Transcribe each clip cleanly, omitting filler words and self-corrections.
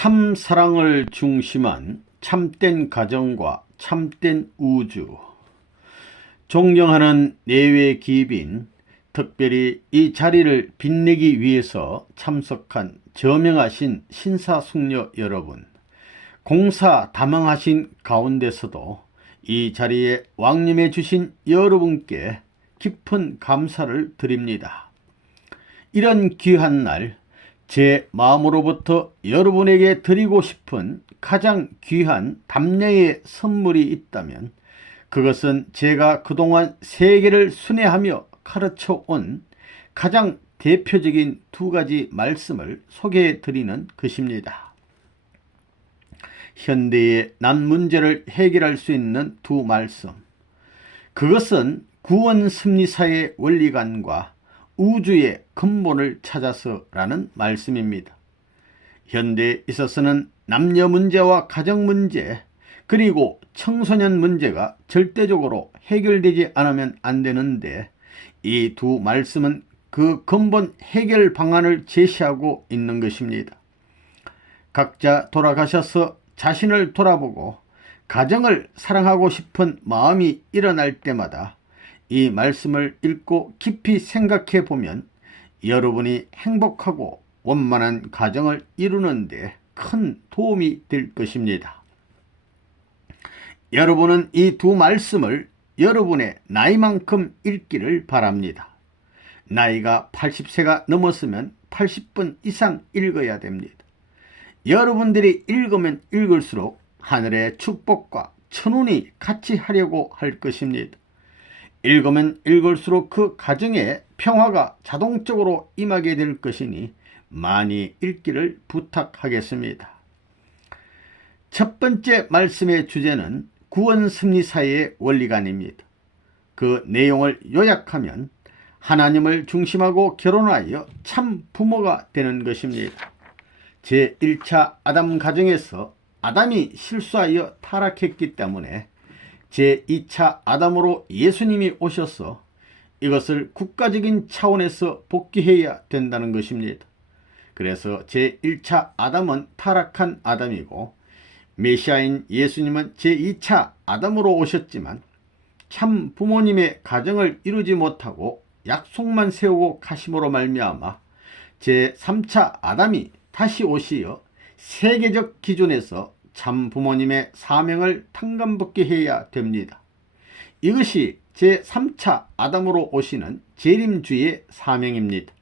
참 사랑을 중심한 참된 가정과 참된 우주. 존경하는 내외 기빈, 특별히 이 자리를 빛내기 위해서 참석한 저명하신 신사숙녀 여러분, 공사 다망하신 가운데서도 이 자리에 왕림해 주신 여러분께 깊은 감사를 드립니다. 이런 귀한 날, 제 마음으로부터 여러분에게 드리고 싶은 가장 귀한 답례의 선물이 있다면 그것은 제가 그동안 세계를 순회하며 가르쳐 온 가장 대표적인 두 가지 말씀을 소개해 드리는 것입니다. 현대의 난 문제를 해결할 수 있는 두 말씀. 그것은 구원 승리사의 원리관과 우주의 근본을 찾아서라는 말씀입니다. 현대에 있어서는 남녀 문제와 가정 문제, 그리고 청소년 문제가 절대적으로 해결되지 않으면 안 되는데, 이 두 말씀은 그 근본 해결 방안을 제시하고 있는 것입니다. 각자 돌아가셔서 자신을 돌아보고 가정을 사랑하고 싶은 마음이 일어날 때마다 이 말씀을 읽고 깊이 생각해 보면 여러분이 행복하고 원만한 가정을 이루는 데 큰 도움이 될 것입니다. 여러분은 이 두 말씀을 여러분의 나이만큼 읽기를 바랍니다. 나이가 80세가 넘었으면 80분 이상 읽어야 됩니다. 여러분들이 읽으면 읽을수록 하늘의 축복과 천운이 같이 하려고 할 것입니다. 읽으면 읽을수록 그 가정에 평화가 자동적으로 임하게 될 것이니 많이 읽기를 부탁하겠습니다. 첫 번째 말씀의 주제는 구원 승리사의 원리관입니다. 그 내용을 요약하면 하나님을 중심하고 결혼하여 참 부모가 되는 것입니다. 제1차 아담 가정에서 아담이 실수하여 타락했기 때문에 제2차 아담으로 예수님이 오셔서 이것을 국가적인 차원에서 복귀해야 된다는 것입니다. 그래서 제1차 아담은 타락한 아담이고 메시아인 예수님은 제2차 아담으로 오셨지만 참 부모님의 가정을 이루지 못하고 약속만 세우고 가심으로 말미암아 제3차 아담이 다시 오시어 세계적 기준에서 참 부모님의 사명을 탕감받게 해야 됩니다. 이것이 제3차 아담으로 오시는 재림주의 사명입니다.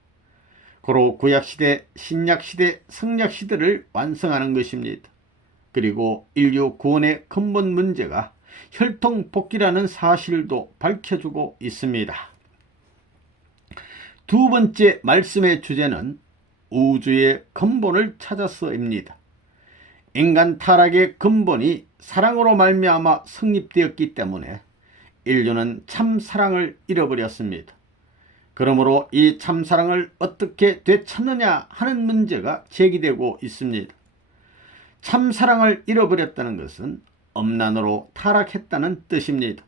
고로 구약시대, 신약시대, 성약시대를 완성하는 것입니다. 그리고 인류 구원의 근본 문제가 혈통복귀라는 사실도 밝혀주고 있습니다. 두 번째 말씀의 주제는 우주의 근본을 찾아서입니다. 인간 타락의 근본이 사랑으로 말미암아 성립되었기 때문에 인류는 참 사랑을 잃어버렸습니다. 그러므로 이 참 사랑을 어떻게 되찾느냐 하는 문제가 제기되고 있습니다. 참 사랑을 잃어버렸다는 것은 엄난으로 타락했다는 뜻입니다.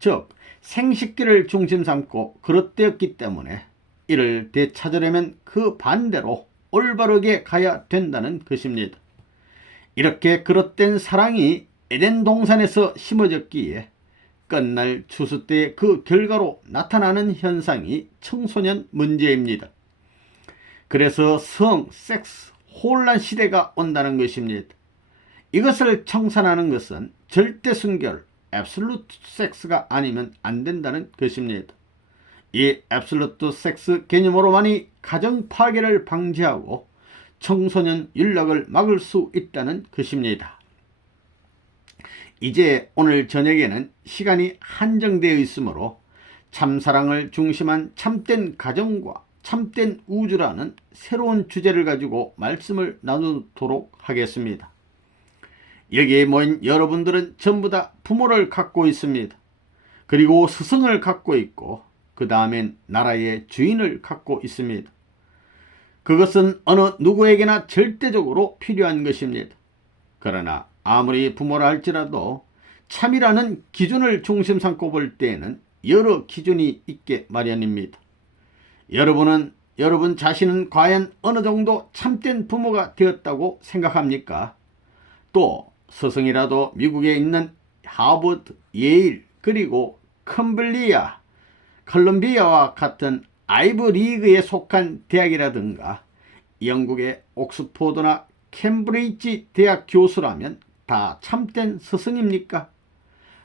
즉 생식기를 중심 삼고 그릇되었기 때문에 이를 되찾으려면 그 반대로 올바르게 가야 된다는 것입니다. 이렇게 그릇된 사랑이 에덴 동산에서 심어졌기에 끝날 추수 때 그 결과로 나타나는 현상이 청소년 문제입니다. 그래서 섹스, 혼란 시대가 온다는 것입니다. 이것을 청산하는 것은 절대 순결, 애블솔루트 섹스가 아니면 안 된다는 것입니다. 이 애블솔루트 섹스 개념으로만이 가정 파괴를 방지하고 청소년 윤락을 막을 수 있다는 것입니다. 이제 오늘 저녁에는 시간이 한정되어 있으므로 참사랑을 중심한 참된 가정과 참된 우주라는 새로운 주제를 가지고 말씀을 나누도록 하겠습니다. 여기에 모인 여러분들은 전부 다 부모를 갖고 있습니다. 그리고 스승을 갖고 있고 그 다음엔 나라의 주인을 갖고 있습니다. 그것은 어느 누구에게나 절대적으로 필요한 것입니다. 그러나 아무리 부모라 할지라도 참이라는 기준을 중심 삼고 볼 때에는 여러 기준이 있게 마련입니다. 여러분은 여러분 자신은 과연 어느 정도 참된 부모가 되었다고 생각합니까? 또 스승이라도 미국에 있는 하버드, 예일, 그리고 컴블리아, 컬럼비아와 같은 아이브리그에 속한 대학이라든가 영국의 옥스포드나 캠브리지 대학 교수라면 다 참된 스승입니까?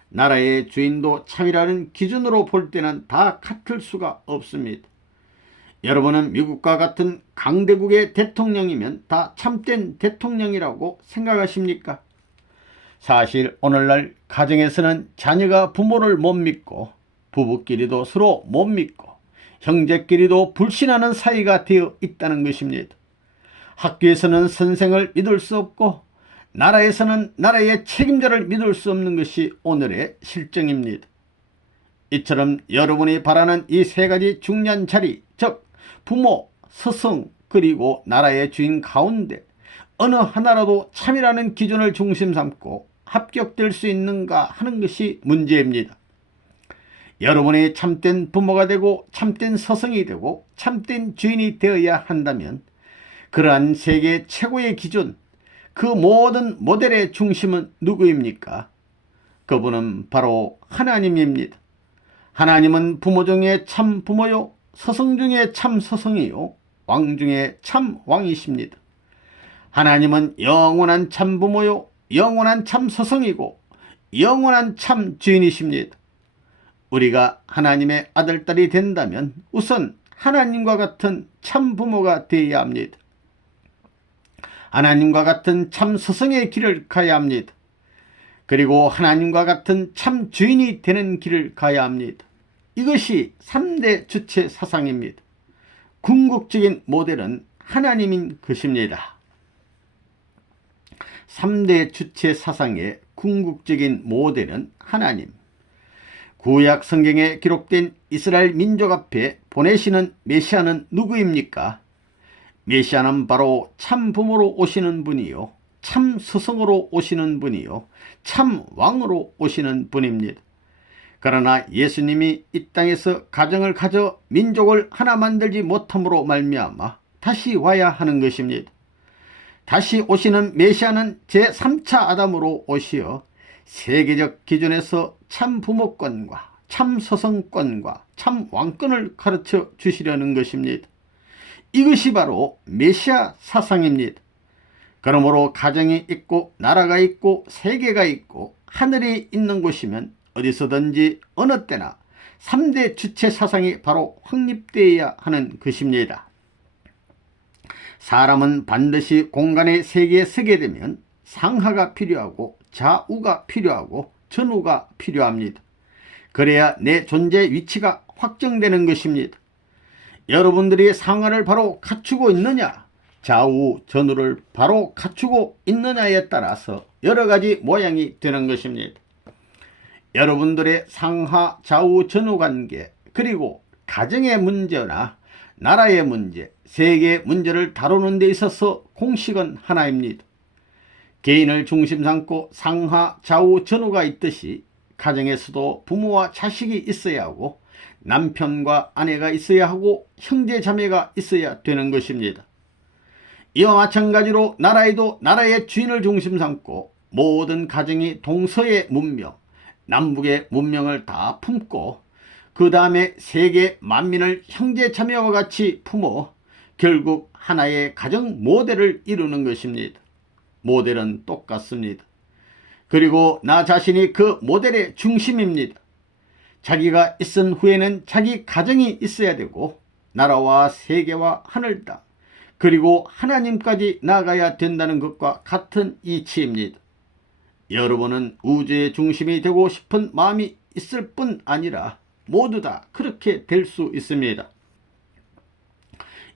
나라의 주인도 참이라는 기준으로 볼 때는 다 같을 수가 없습니다. 여러분은 미국과 같은 강대국의 대통령이면 다 참된 대통령이라고 생각하십니까? 사실 오늘날 가정에서는 자녀가 부모를 못 믿고 부부끼리도 서로 못 믿고 형제끼리도 불신하는 사이가 되어 있다는 것입니다. 학교에서는 선생을 믿을 수 없고 나라에서는 나라의 책임자를 믿을 수 없는 것이 오늘의 실정입니다. 이처럼 여러분이 바라는 이 세 가지 중요한 자리, 즉 부모, 스승, 그리고 나라의 주인 가운데 어느 하나라도 참이라는 기준을 중심 삼고 합격될 수 있는가 하는 것이 문제입니다. 여러분이 참된 부모가 되고 참된 스승이 되고 참된 주인이 되어야 한다면 그러한 세계 최고의 기준, 그 모든 모델의 중심은 누구입니까? 그분은 바로 하나님입니다. 하나님은 부모 중에 참 부모요, 스승 중에 참 스승이요, 왕 중에 참 왕이십니다. 하나님은 영원한 참 부모요, 영원한 참 스승이고 영원한 참 주인이십니다. 우리가 하나님의 아들딸이 된다면 우선 하나님과 같은 참 부모가 되어야 합니다. 하나님과 같은 참 스승의 길을 가야 합니다. 그리고 하나님과 같은 참 주인이 되는 길을 가야 합니다. 이것이 3대 주체 사상입니다. 궁극적인 모델은 하나님인 것입니다. 3대 주체 사상의 궁극적인 모델은 하나님. 구약 성경에 기록된 이스라엘 민족 앞에 보내시는 메시아는 누구입니까? 메시아는 바로 참 부모로 오시는 분이요, 참 스승으로 오시는 분이요, 참 왕으로 오시는 분입니다. 그러나 예수님이 이 땅에서 가정을 가져 민족을 하나 만들지 못함으로 말미암아 다시 와야 하는 것입니다. 다시 오시는 메시아는 제3차 아담으로 오시어 세계적 기준에서 참 부모권과 참 스승권과 참 왕권을 가르쳐 주시려는 것입니다. 이것이 바로 메시아 사상입니다. 그러므로 가정이 있고 나라가 있고 세계가 있고 하늘이 있는 곳이면 어디서든지 어느 때나 3대 주체 사상이 바로 확립되어야 하는 것입니다. 사람은 반드시 공간의 세계에 서게 되면 상하가 필요하고 좌우가 필요하고 전우가 필요합니다. 그래야 내 존재 위치가 확정되는 것입니다. 여러분들이 상하를 바로 갖추고 있느냐, 좌우 전우를 바로 갖추고 있느냐에 따라서 여러가지 모양이 되는 것입니다. 여러분들의 상하 좌우 전우 관계, 그리고 가정의 문제나 나라의 문제, 세계의 문제를 다루는 데 있어서 공식은 하나입니다. 개인을 중심 삼고 상하 좌우 전우가 있듯이 가정에서도 부모와 자식이 있어야 하고 남편과 아내가 있어야 하고 형제 자매가 있어야 되는 것입니다. 이와 마찬가지로 나라에도 나라의 주인을 중심 삼고 모든 가정이 동서의 문명, 남북의 문명을 다 품고 그 다음에 세계 만민을 형제 자매와 같이 품어 결국 하나의 가정 모델을 이루는 것입니다. 모델은 똑같습니다. 그리고 나 자신이 그 모델의 중심입니다. 자기가 있은 후에는 자기 가정이 있어야 되고 나라와 세계와 하늘 땅 그리고 하나님까지 나아가야 된다는 것과 같은 이치입니다. 여러분은 우주의 중심이 되고 싶은 마음이 있을 뿐 아니라 모두 다 그렇게 될 수 있습니다.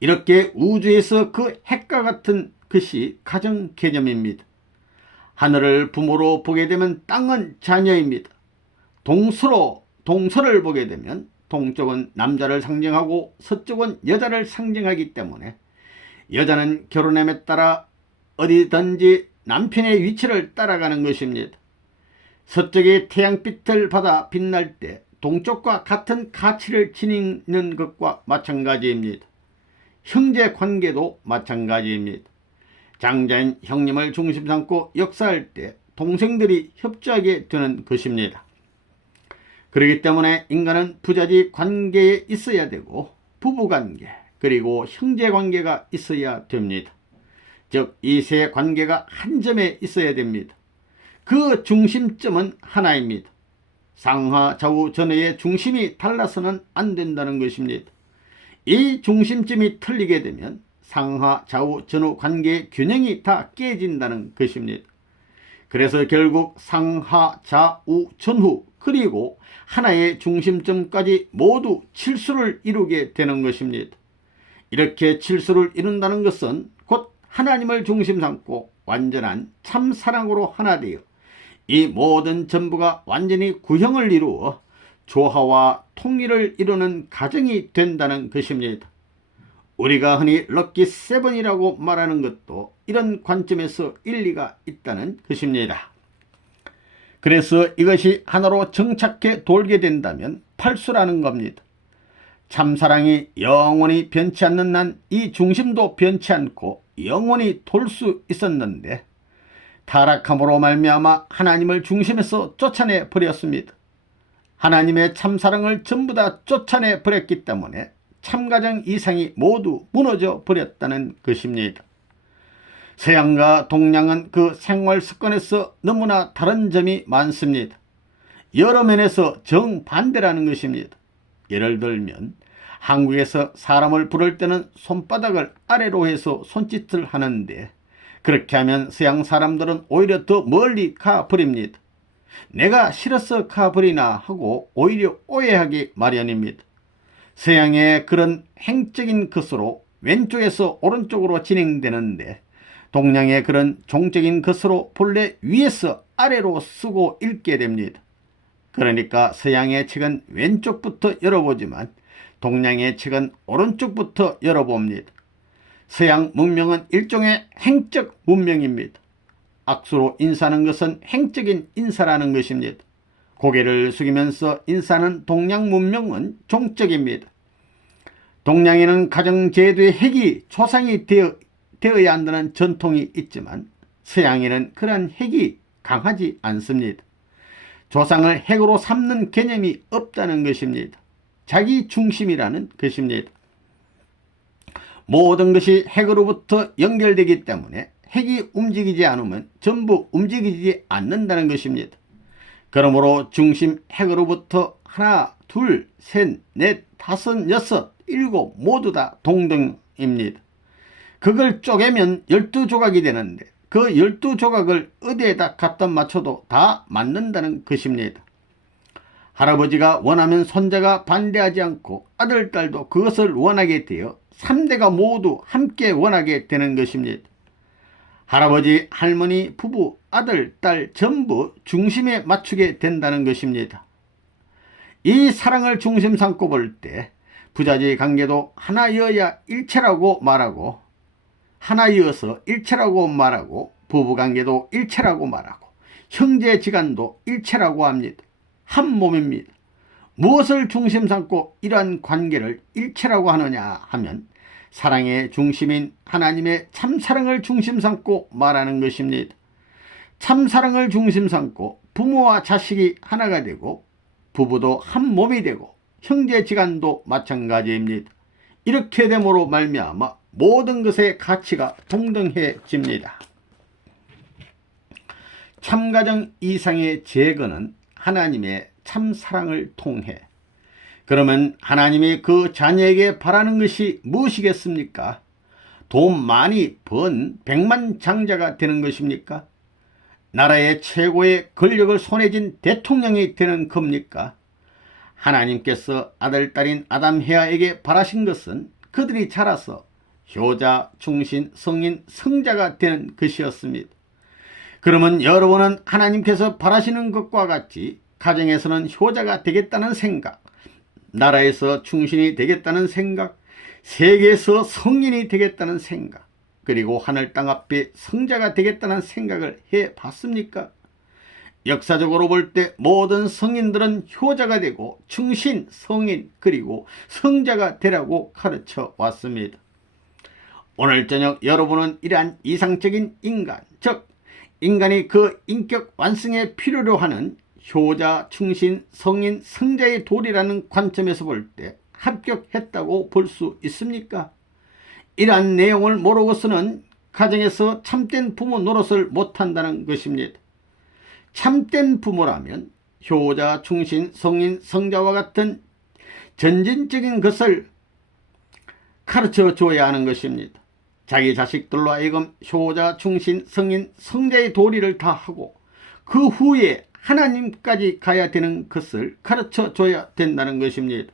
이렇게 우주에서 그 핵과 같은 것이 가정 개념입니다. 하늘을 부모로 보게 되면 땅은 자녀입니다. 동서를 보게 되면 동쪽은 남자를 상징하고 서쪽은 여자를 상징하기 때문에 여자는 결혼함에 따라 어디든지 남편의 위치를 따라가는 것입니다. 서쪽의 태양빛을 받아 빛날 때 동쪽과 같은 가치를 지니는 것과 마찬가지입니다. 형제 관계도 마찬가지입니다. 장자인 형님을 중심 삼고 역사할 때 동생들이 협조하게 되는 것입니다. 그렇기 때문에 인간은 부자지 관계에 있어야 되고 부부관계 그리고 형제관계가 있어야 됩니다. 즉 이 세 관계가 한 점에 있어야 됩니다. 그 중심점은 하나입니다. 상하 좌우 전해의 중심이 달라서는 안 된다는 것입니다. 이 중심점이 틀리게 되면 상하 좌우 전후 관계의 균형이 다 깨진다는 것입니다. 그래서 결국 상하 좌우 전후 그리고 하나의 중심점까지 모두 칠수를 이루게 되는 것입니다. 이렇게 칠수를 이룬다는 것은 곧 하나님을 중심 삼고 완전한 참사랑으로 하나 되어 이 모든 전부가 완전히 구형을 이루어 조화와 통일을 이루는 가정이 된다는 것입니다. 우리가 흔히 럭키 세븐이라고 말하는 것도 이런 관점에서 일리가 있다는 것입니다. 그래서 이것이 하나로 정착해 돌게 된다면 팔수라는 겁니다. 참사랑이 영원히 변치 않는 한 이 중심도 변치 않고 영원히 돌 수 있었는데 타락함으로 말미암아 하나님을 중심에서 쫓아내 버렸습니다. 하나님의 참사랑을 전부 다 쫓아내 버렸기 때문에 참가정 이상이 모두 무너져 버렸다는 것입니다. 서양과 동양은 그 생활 습관에서 너무나 다른 점이 많습니다. 여러 면에서 정반대라는 것입니다. 예를 들면 한국에서 사람을 부를 때는 손바닥을 아래로 해서 손짓을 하는데 그렇게 하면 서양 사람들은 오히려 더 멀리 가버립니다. 내가 싫어서 가버리나 하고 오히려 오해하기 마련입니다. 서양의 그런 행적인 것으로 왼쪽에서 오른쪽으로 진행되는데 동양의 그런 종적인 것으로 본래 위에서 아래로 쓰고 읽게 됩니다. 그러니까 서양의 책은 왼쪽부터 열어보지만 동양의 책은 오른쪽부터 열어봅니다. 서양 문명은 일종의 행적 문명입니다. 악수로 인사하는 것은 행적인 인사라는 것입니다. 고개를 숙이면서 인사하는 동양 문명은 종적입니다. 동양에는 가정제도의 핵이 조상이 되어야 한다는 전통이 있지만 서양에는 그러한 핵이 강하지 않습니다. 조상을 핵으로 삼는 개념이 없다는 것입니다. 자기 중심이라는 것입니다. 모든 것이 핵으로부터 연결되기 때문에 핵이 움직이지 않으면 전부 움직이지 않는다는 것입니다. 그러므로 중심 핵으로부터 하나, 둘, 셋, 넷, 다섯, 여섯, 일곱 모두 다 동등입니다. 그걸 쪼개면 12조각이 되는데 그 12조각을 어디에다 갖다 맞춰도 다 맞는다는 것입니다. 할아버지가 원하면 손자가 반대하지 않고 아들, 딸도 그것을 원하게 되어 3대가 모두 함께 원하게 되는 것입니다. 할아버지, 할머니, 부부, 아들, 딸 전부 중심에 맞추게 된다는 것입니다. 이 사랑을 중심 삼고 볼 때 부자지 관계도 하나여야 일체라고 말하고 하나여서 일체라고 말하고 부부관계도 일체라고 말하고 형제지간도 일체라고 합니다. 한 몸입니다. 무엇을 중심 삼고 이러한 관계를 일체라고 하느냐 하면 사랑의 중심인 하나님의 참사랑을 중심 삼고 말하는 것입니다. 참사랑을 중심 삼고 부모와 자식이 하나가 되고 부부도 한 몸이 되고 형제지간도 마찬가지입니다. 이렇게 됨으로 말미암아 모든 것의 가치가 동등해집니다. 참가정 이상의 재건은 하나님의 참사랑을 통해 그러면 하나님이 그 자녀에게 바라는 것이 무엇이겠습니까? 돈 많이 번 백만장자가 되는 것입니까? 나라의 최고의 권력을 손에 쥔 대통령이 되는 겁니까? 하나님께서 아들, 딸인 아담, 헤아에게 바라신 것은 그들이 자라서 효자, 충신, 성인, 성자가 되는 것이었습니다. 그러면 여러분은 하나님께서 바라시는 것과 같이 가정에서는 효자가 되겠다는 생각, 나라에서 충신이 되겠다는 생각, 세계에서 성인이 되겠다는 생각, 그리고 하늘 땅 앞에 성자가 되겠다는 생각을 해봤습니까? 역사적으로 볼 때 모든 성인들은 효자가 되고 충신, 성인, 그리고 성자가 되라고 가르쳐 왔습니다. 오늘 저녁 여러분은 이러한 이상적인 인간, 즉 인간이 그 인격 완성에 필요로 하는 효자, 충신, 성인, 성자의 도리라는 관점에서 볼 때 합격했다고 볼 수 있습니까? 이러한 내용을 모르고서는 가정에서 참된 부모 노릇을 못한다는 것입니다. 참된 부모라면 효자, 충신, 성인, 성자와 같은 전진적인 것을 가르쳐 줘야 하는 것입니다. 자기 자식들로 하여금 효자, 충신, 성인, 성자의 도리를 다 하고 그 후에 하나님까지 가야 되는 것을 가르쳐 줘야 된다는 것입니다.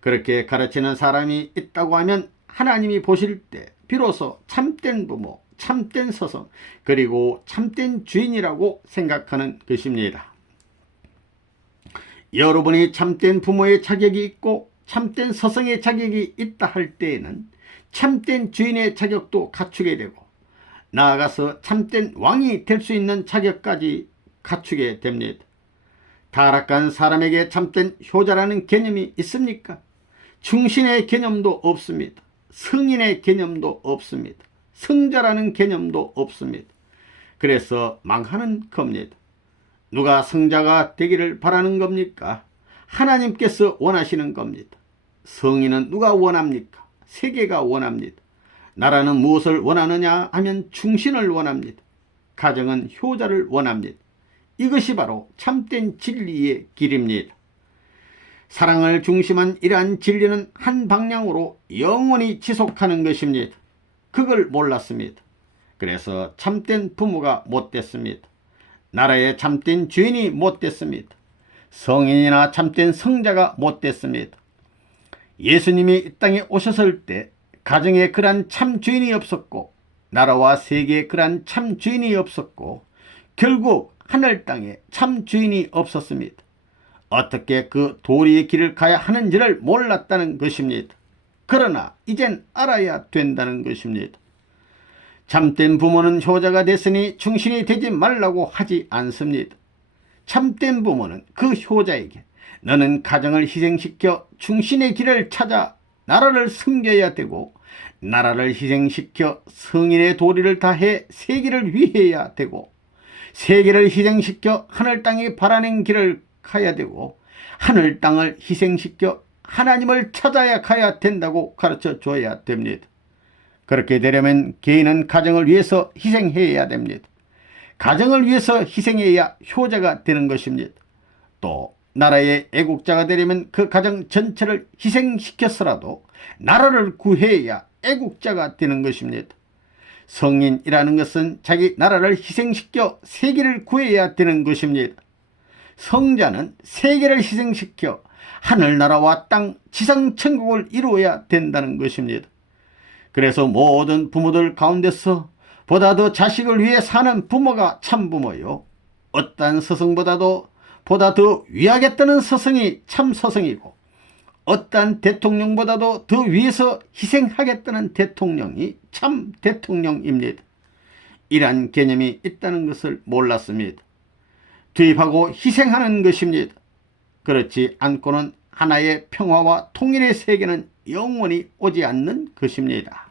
그렇게 가르치는 사람이 있다고 하면 하나님이 보실 때 비로소 참된 부모, 참된 서성, 그리고 참된 주인이라고 생각하는 것입니다. 여러분이 참된 부모의 자격이 있고 참된 서성의 자격이 있다 할 때에는 참된 주인의 자격도 갖추게 되고 나아가서 참된 왕이 될 수 있는 자격까지 갖추게 됩니다. 타락한 사람에게 참된 효자라는 개념이 있습니까? 충신의 개념도 없습니다. 성인의 개념도 없습니다. 성자라는 개념도 없습니다. 그래서 망하는 겁니다. 누가 성자가 되기를 바라는 겁니까? 하나님께서 원하시는 겁니다. 성인은 누가 원합니까? 세계가 원합니다. 나라는 무엇을 원하느냐 하면 충신을 원합니다. 가정은 효자를 원합니다. 이것이 바로 참된 진리의 길입니다. 사랑을 중심한 이러한 진리는 한 방향으로 영원히 지속하는 것입니다. 그걸 몰랐습니다. 그래서 참된 부모가 못됐습니다. 나라의 참된 주인이 못됐습니다. 성인이나 참된 성자가 못됐습니다. 예수님이 이 땅에 오셨을 때 가정에 그러한 참 주인이 없었고 나라와 세계에 그러한 참 주인이 없었고 결국 하늘 땅에 참 주인이 없었습니다. 어떻게 그 도리의 길을 가야 하는지를 몰랐다는 것입니다. 그러나 이젠 알아야 된다는 것입니다. 참된 부모는 효자가 됐으니 충신이 되지 말라고 하지 않습니다. 참된 부모는 그 효자에게 너는 가정을 희생시켜 충신의 길을 찾아 나라를 섬겨야 되고 나라를 희생시켜 성인의 도리를 다해 세계를 위해야 되고 세계를 희생시켜 하늘 땅에 바라는 길을 가야 되고 하늘 땅을 희생시켜 하나님을 찾아야 가야 된다고 가르쳐 줘야 됩니다. 그렇게 되려면 개인은 가정을 위해서 희생해야 됩니다. 가정을 위해서 희생해야 효자가 되는 것입니다. 또 나라의 애국자가 되려면 그 가정 전체를 희생시켜서라도 나라를 구해야 애국자가 되는 것입니다. 성인이라는 것은 자기 나라를 희생시켜 세계를 구해야 되는 것입니다. 성자는 세계를 희생시켜 하늘나라와 땅 지상천국을 이루어야 된다는 것입니다. 그래서 모든 부모들 가운데서 보다 더 자식을 위해 사는 부모가 참부모요, 어떠한 서성보다도 보다 더 위하겠다는 서성이 참 서성이고 어떠한 대통령보다도 더 위해서 희생하겠다는 대통령이 참 대통령입니다. 이러한 개념이 있다는 것을 몰랐습니다. 투입하고 희생하는 것입니다. 그렇지 않고는 하나의 평화와 통일의 세계는 영원히 오지 않는 것입니다.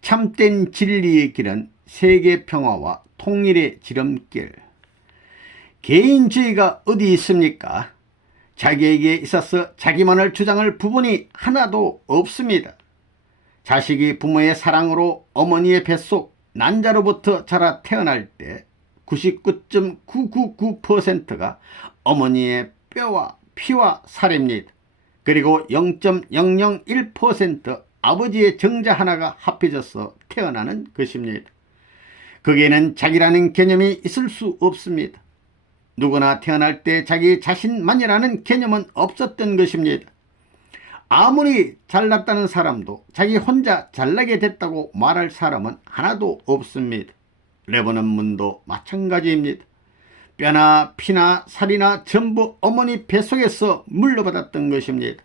참된 진리의 길은 세계 평화와 통일의 지름길. 개인주의가 어디 있습니까? 자기에게 있어서 자기만을 주장할 부분이 하나도 없습니다. 자식이 부모의 사랑으로 어머니의 뱃속 난자로부터 자라 태어날 때 99.999%가 어머니의 뼈와 피와 살입니다. 그리고 0.001% 아버지의 정자 하나가 합해져서 태어나는 것입니다. 거기에는 자기라는 개념이 있을 수 없습니다. 누구나 태어날 때 자기 자신만이라는 개념은 없었던 것입니다. 아무리 잘났다는 사람도 자기 혼자 잘나게 됐다고 말할 사람은 하나도 없습니다. 레버넌 문도 마찬가지입니다. 뼈나 피나 살이나 전부 어머니 뱃속에서 물려받았던 것입니다.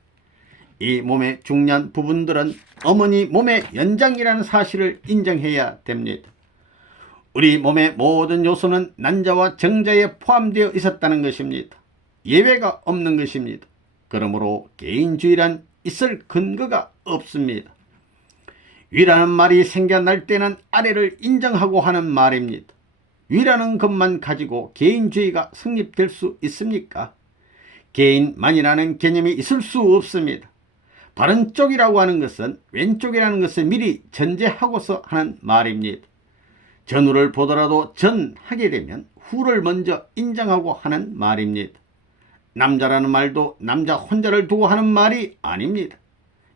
이 몸의 중요한 부분들은 어머니 몸의 연장이라는 사실을 인정해야 됩니다. 우리 몸의 모든 요소는 난자와 정자에 포함되어 있었다는 것입니다. 예외가 없는 것입니다. 그러므로 개인주의란 있을 근거가 없습니다. 위라는 말이 생겨날 때는 아래를 인정하고 하는 말입니다. 위라는 것만 가지고 개인주의가 성립될 수 있습니까? 개인만이라는 개념이 있을 수 없습니다. 바른 쪽이라고 하는 것은 왼쪽이라는 것을 미리 전제하고서 하는 말입니다. 전후를 보더라도 전하게 되면 후를 먼저 인정하고 하는 말입니다. 남자라는 말도 남자 혼자를 두고 하는 말이 아닙니다.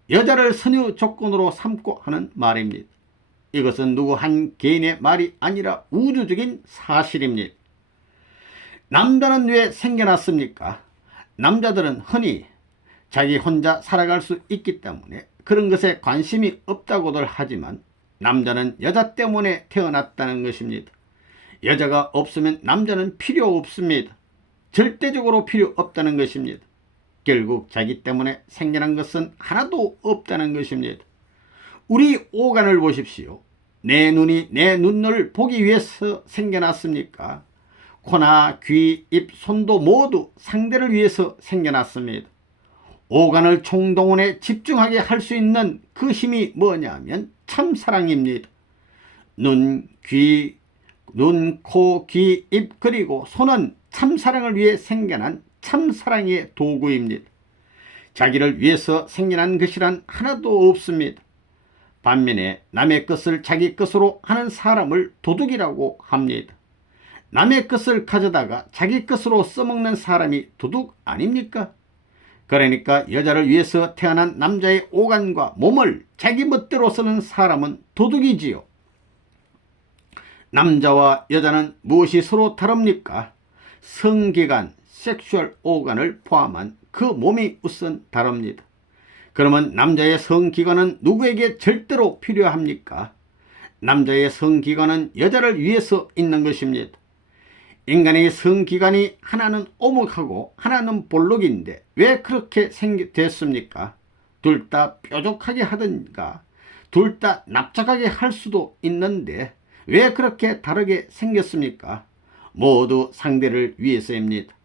여자를 선유 조건으로 삼고 하는 말입니다. 이것은 누구 한 개인의 말이 아니라 우주적인 사실입니다. 남자는 왜 생겨났습니까? 남자들은 흔히 자기 혼자 살아갈 수 있기 때문에 그런 것에 관심이 없다고들 하지만 남자는 여자 때문에 태어났다는 것입니다. 여자가 없으면 남자는 필요 없습니다. 절대적으로 필요 없다는 것입니다. 결국 자기 때문에 생겨난 것은 하나도 없다는 것입니다. 우리 오간을 보십시오. 내 눈이 내 눈을 보기 위해서 생겨났습니까? 코나 귀, 입, 손도 모두 상대를 위해서 생겨났습니다. 오간을 총동원해 집중하게 할 수 있는 그 힘이 뭐냐면 참사랑입니다. 눈, 코, 귀, 입 그리고 손은 참사랑을 위해 생겨난 참사랑의 도구입니다. 자기를 위해서 생겨난 것이란 하나도 없습니다. 반면에 남의 것을 자기 것으로 하는 사람을 도둑이라고 합니다. 남의 것을 가져다가 자기 것으로 써먹는 사람이 도둑 아닙니까? 그러니까 여자를 위해서 태어난 남자의 오간과 몸을 자기 멋대로 쓰는 사람은 도둑이지요. 남자와 여자는 무엇이 서로 다릅니까? 성기관, 섹슈얼 오간을 포함한 그 몸이 우선 다릅니다. 그러면 남자의 성기관은 누구에게 절대로 필요합니까? 남자의 성기관은 여자를 위해서 있는 것입니다. 인간의 성기관이 하나는 오목하고 하나는 볼록인데 왜 그렇게 됐습니까? 둘 다 뾰족하게 하든가 둘 다 납작하게 할 수도 있는데 왜 그렇게 다르게 생겼습니까? 모두 상대를 위해서입니다.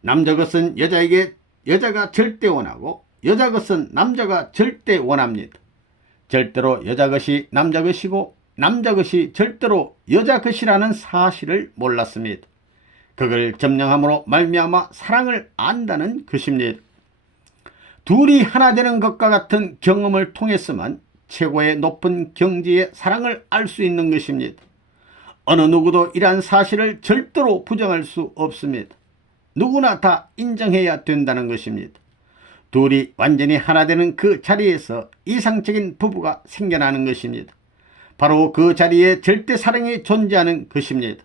남자 것은 여자가 절대 원하고 여자 것은 남자가 절대 원합니다. 절대로 여자 것이 남자 것이고 남자 것이 절대로 여자 것이라는 사실을 몰랐습니다. 그걸 점령함으로 말미암아 사랑을 안다는 것입니다. 둘이 하나 되는 것과 같은 경험을 통해서만 최고의 높은 경지의 사랑을 알 수 있는 것입니다. 어느 누구도 이러한 사실을 절대로 부정할 수 없습니다. 누구나 다 인정해야 된다는 것입니다. 둘이 완전히 하나 되는 그 자리에서 이상적인 부부가 생겨나는 것입니다. 바로 그 자리에 절대 사랑이 존재하는 것입니다.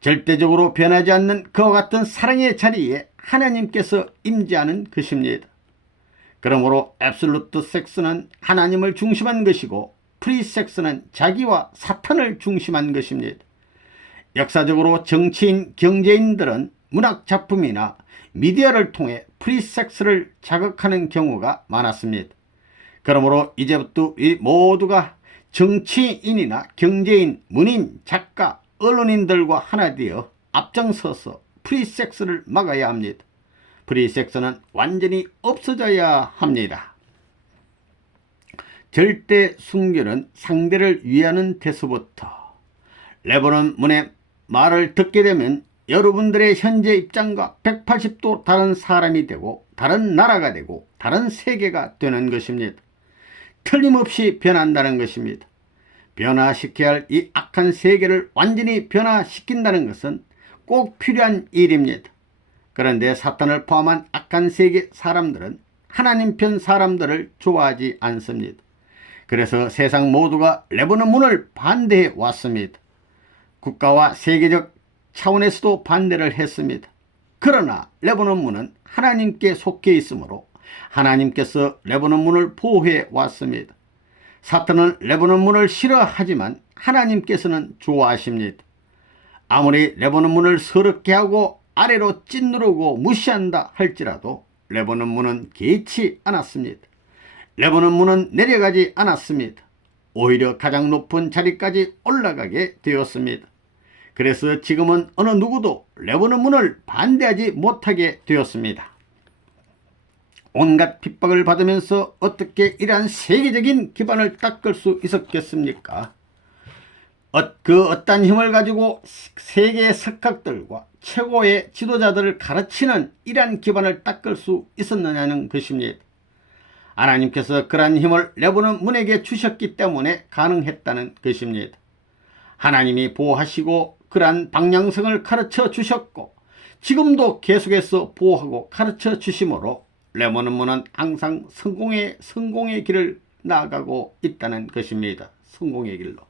절대적으로 변하지 않는 그와 같은 사랑의 자리에 하나님께서 임재하는 것입니다. 그러므로 앱솔루트 섹스는 하나님을 중심한 것이고 프리섹스는 자기와 사탄을 중심한 것입니다. 역사적으로 정치인, 경제인들은 문학작품이나 미디어를 통해 프리섹스를 자극하는 경우가 많았습니다. 그러므로 이제부터 이 모두가 정치인이나 경제인, 문인, 작가, 언론인들과 하나 되어 앞장서서 프리섹스를 막아야 합니다. 프리섹스는 완전히 없어져야 합니다. 절대 순결은 상대를 위하는 데서부터 레버넌 문의 말을 듣게 되면 여러분들의 현재 입장과 180도 다른 사람이 되고 다른 나라가 되고 다른 세계가 되는 것입니다. 틀림없이 변한다는 것입니다. 변화시켜야 할 이 악한 세계를 완전히 변화시킨다는 것은 꼭 필요한 일입니다. 그런데 사탄을 포함한 악한 세계 사람들은 하나님 편 사람들을 좋아하지 않습니다. 그래서 세상 모두가 레버넌 문을 반대해 왔습니다. 국가와 세계적 차원에서도 반대를 했습니다. 그러나 레버넌 문은 하나님께 속해 있으므로 하나님께서 레버넌 문을 보호해 왔습니다. 사탄은 레버넌 문을 싫어하지만 하나님께서는 좋아하십니다. 아무리 레버넌 문을 서럽게 하고 아래로 찐누르고 무시한다 할지라도 레버넌 문은 개의치 않았습니다. 레버넌 문은 내려가지 않았습니다. 오히려 가장 높은 자리까지 올라가게 되었습니다. 그래서 지금은 어느 누구도 레버넌 문을 반대하지 못하게 되었습니다. 온갖 핍박을 받으면서 어떻게 이러한 세계적인 기반을 닦을 수 있었겠습니까? 그 어떤 힘을 가지고 세계의 석학들과 최고의 지도자들을 가르치는 이러한 기반을 닦을 수 있었느냐는 것입니다. 하나님께서 그러한 힘을 레바논 문에게 주셨기 때문에 가능했다는 것입니다. 하나님이 보호하시고 그러한 방향성을 가르쳐 주셨고 지금도 계속해서 보호하고 가르쳐 주심으로 레바논 문은 항상 성공의 길을 나아가고 있다는 것입니다. 성공의 길로.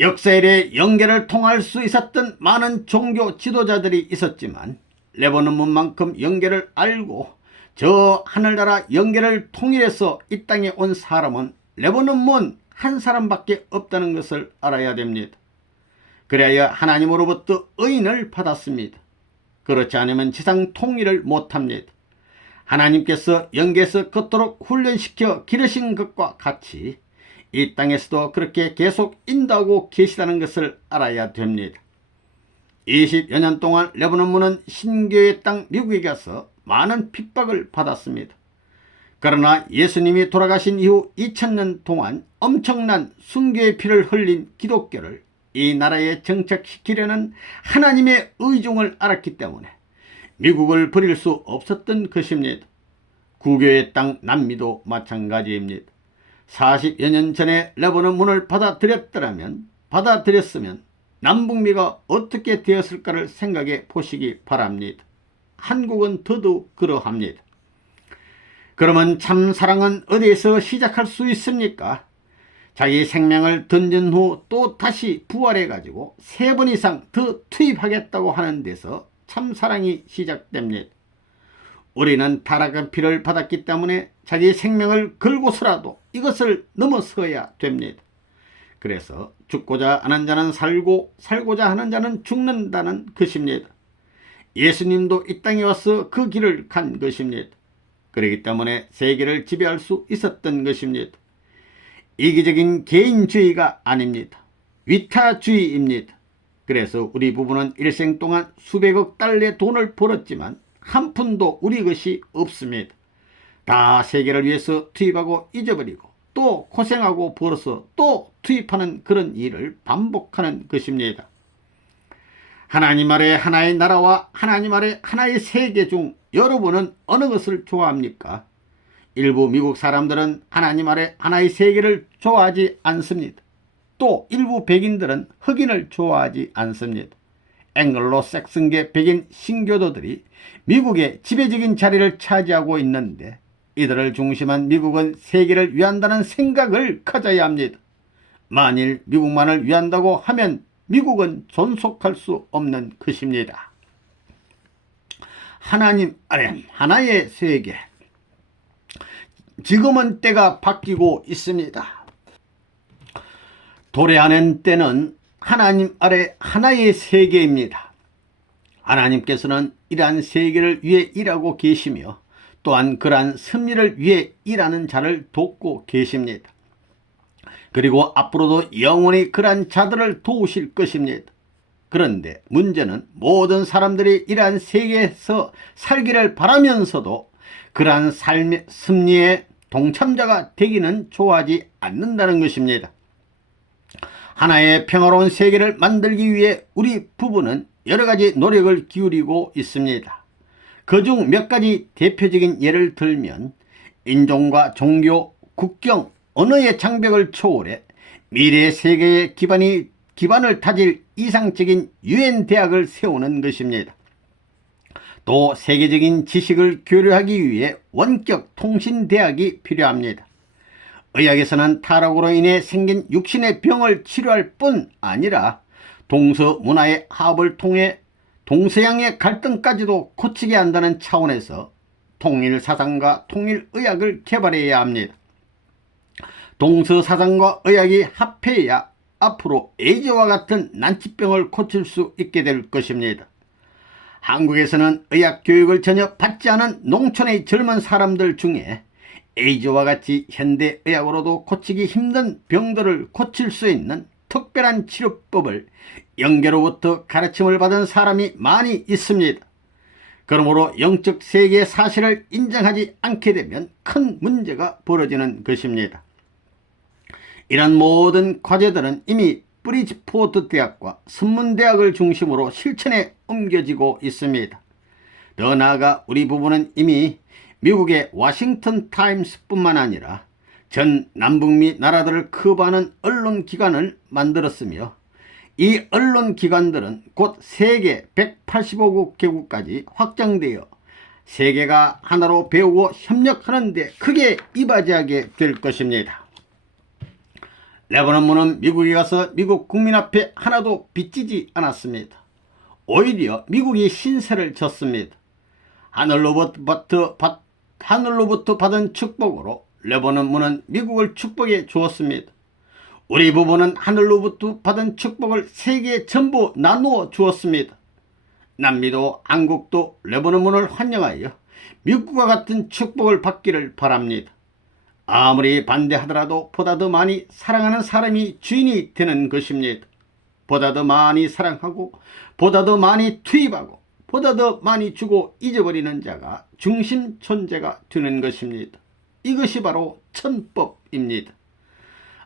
역사일에 영계를 통할 수 있었던 많은 종교 지도자들이 있었지만 레바논 문만큼 영계를 알고 저 하늘나라 영계를 통일해서 이 땅에 온 사람은 레바논 문 한 사람밖에 없다는 것을 알아야 됩니다. 그래야 하나님으로부터 의인을 받았습니다. 그렇지 않으면 지상 통일을 못합니다. 하나님께서 영계에서 그토록 훈련시켜 기르신 것과 같이 이 땅에서도 그렇게 계속 인도하고 계시다는 것을 알아야 됩니다. 20여 년 동안 레바논 문은 신교의 땅 미국에 가서 많은 핍박을 받았습니다. 그러나 예수님이 돌아가신 이후 2000년 동안 엄청난 순교의 피를 흘린 기독교를 이 나라에 정착시키려는 하나님의 의중을 알았기 때문에 미국을 버릴 수 없었던 것입니다. 구교의 땅 남미도 마찬가지입니다. 40여 년 전에 레바논 문을 받아들였으면 남북미가 어떻게 되었을까를 생각해 보시기 바랍니다. 한국은 더더욱 그러합니다. 그러면 참 사랑은 어디에서 시작할 수 있습니까? 자기 생명을 던진 후 또 다시 부활해 가지고 3번 이상 더 투입하겠다고 하는 데서 참 사랑이 시작됩니다. 우리는 타락한 피를 받았기 때문에 자기 생명을 걸고서라도 이것을 넘어서야 됩니다. 그래서 죽고자 하는 자는 살고 살고자 하는 자는 죽는다는 것입니다. 예수님도 이 땅에 와서 그 길을 간 것입니다. 그렇기 때문에 세계를 지배할 수 있었던 것입니다. 이기적인 개인주의가 아닙니다. 위타주의입니다. 그래서 우리 부부는 일생 동안 수백억 달러의 돈을 벌었지만 한 푼도 우리 것이 없습니다. 다 세계를 위해서 투입하고 잊어버리고 또 고생하고 벌어서 또 투입하는 그런 일을 반복하는 것입니다. 하나님 아래 하나의 나라와 하나님 아래 하나의 세계 중 여러분은 어느 것을 좋아합니까? 일부 미국 사람들은 하나님 아래 하나의 세계를 좋아하지 않습니다. 또 일부 백인들은 흑인을 좋아하지 않습니다. 앵글로 섹슨계 백인 신교도들이 미국의 지배적인 자리를 차지하고 있는데 이들을 중심한 미국은 세계를 위한다는 생각을 가져야 합니다. 만일 미국만을 위한다고 하면 미국은 존속할 수 없는 것입니다. 하나님 아래 하나의 세계. 지금은 때가 바뀌고 있습니다. 도래하는 때는 하나님 아래 하나의 세계입니다. 하나님께서는 이러한 세계를 위해 일하고 계시며 또한 그러한 승리를 위해 일하는 자를 돕고 계십니다. 그리고 앞으로도 영원히 그러한 자들을 도우실 것입니다. 그런데 문제는 모든 사람들이 이러한 세계에서 살기를 바라면서도 그러한 삶의 승리에 동참자가 되기는 좋아하지 않는다는 것입니다. 하나의 평화로운 세계를 만들기 위해 우리 부부는 여러 가지 노력을 기울이고 있습니다. 그중 몇 가지 대표적인 예를 들면 인종과 종교, 국경, 언어의 장벽을 초월해 미래의 세계의 기반을 다질 이상적인 유엔 대학을 세우는 것입니다. 또 세계적인 지식을 교류하기 위해 원격 통신 대학이 필요합니다. 의학에서는 타락으로 인해 생긴 육신의 병을 치료할 뿐 아니라 동서 문화의 합을 통해 동서양의 갈등까지도 고치게 한다는 차원에서 통일 사상과 통일 의학을 개발해야 합니다. 동서 사상과 의학이 합해야 앞으로 에이즈와 같은 난치병을 고칠 수 있게 될 것입니다. 한국에서는 의학 교육을 전혀 받지 않은 농촌의 젊은 사람들 중에 에이즈와 같이 현대의학으로도 고치기 힘든 병들을 고칠 수 있는 특별한 치료법을 영계로부터 가르침을 받은 사람이 많이 있습니다. 그러므로 영적 세계의 사실을 인정하지 않게 되면 큰 문제가 벌어지는 것입니다. 이런 모든 과제들은 이미 브리지포트 대학과 선문대학을 중심으로 실천에 옮겨지고 있습니다. 더 나아가 우리 부부는 이미 미국의 워싱턴 타임스뿐만 아니라 전 남북미 나라들을 커버하는 언론기관을 만들었으며 이 언론기관들은 곧 세계 185국 개국까지 확장되어 세계가 하나로 배우고 협력하는 데 크게 이바지하게 될 것입니다. 레버넌문은 미국에 가서 미국 국민 앞에 하나도 빚지지 않았습니다. 오히려 미국이 신세를 졌습니다. 하늘로부터 받은 축복으로 레버넌문은 미국을 축복해 주었습니다. 우리 부부는 하늘로부터 받은 축복을 세계에 전부 나누어 주었습니다. 남미도 한국도 레버넌문을 환영하여 미국과 같은 축복을 받기를 바랍니다. 아무리 반대하더라도 보다 더 많이 사랑하는 사람이 주인이 되는 것입니다. 보다 더 많이 사랑하고 보다 더 많이 투입하고 보다 더 많이 주고 잊어버리는 자가 중심 존재가 되는 것입니다. 이것이 바로 천법입니다.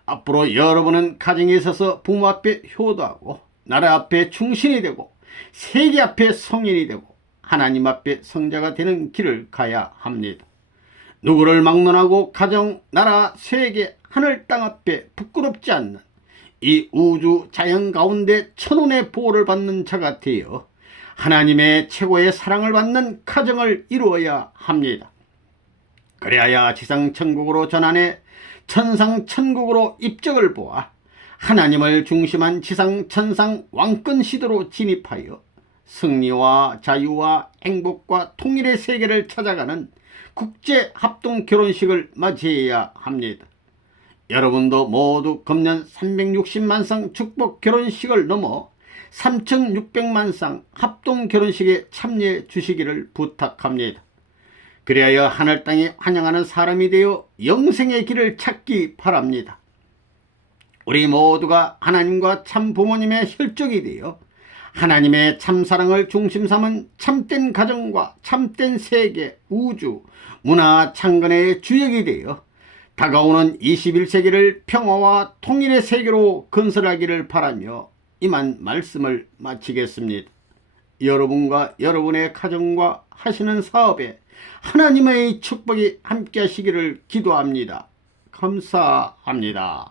앞으로 여러분은 가정에 있어서 부모 앞에 효도하고 나라 앞에 충신이 되고 세계 앞에 성인이 되고 하나님 앞에 성자가 되는 길을 가야 합니다. 누구를 막론하고 가정, 나라, 세계, 하늘, 땅 앞에 부끄럽지 않는 이 우주 자연 가운데 천운의 보호를 받는 자가 되어 하나님의 최고의 사랑을 받는 가정을 이루어야 합니다. 그래야 지상천국으로 전환해 천상천국으로 입적을 보아 하나님을 중심한 지상천상 왕권 시대로 진입하여 승리와 자유와 행복과 통일의 세계를 찾아가는 국제 합동 결혼식을 맞이해야 합니다. 여러분도 모두 금년 360만 쌍 축복 결혼식을 넘어 3600만 쌍 합동 결혼식에 참여해 주시기를 부탁합니다. 그리하여 하늘 땅에 환영하는 사람이 되어 영생의 길을 찾기 바랍니다. 우리 모두가 하나님과 참 부모님의 혈족이 되어 하나님의 참사랑을 중심 삼은 참된 가정과 참된 세계, 우주, 문화 창건의 주역이 되어 다가오는 21세기를 평화와 통일의 세계로 건설하기를 바라며 이만 말씀을 마치겠습니다. 여러분과 여러분의 가정과 하시는 사업에 하나님의 축복이 함께 하시기를 기도합니다. 감사합니다.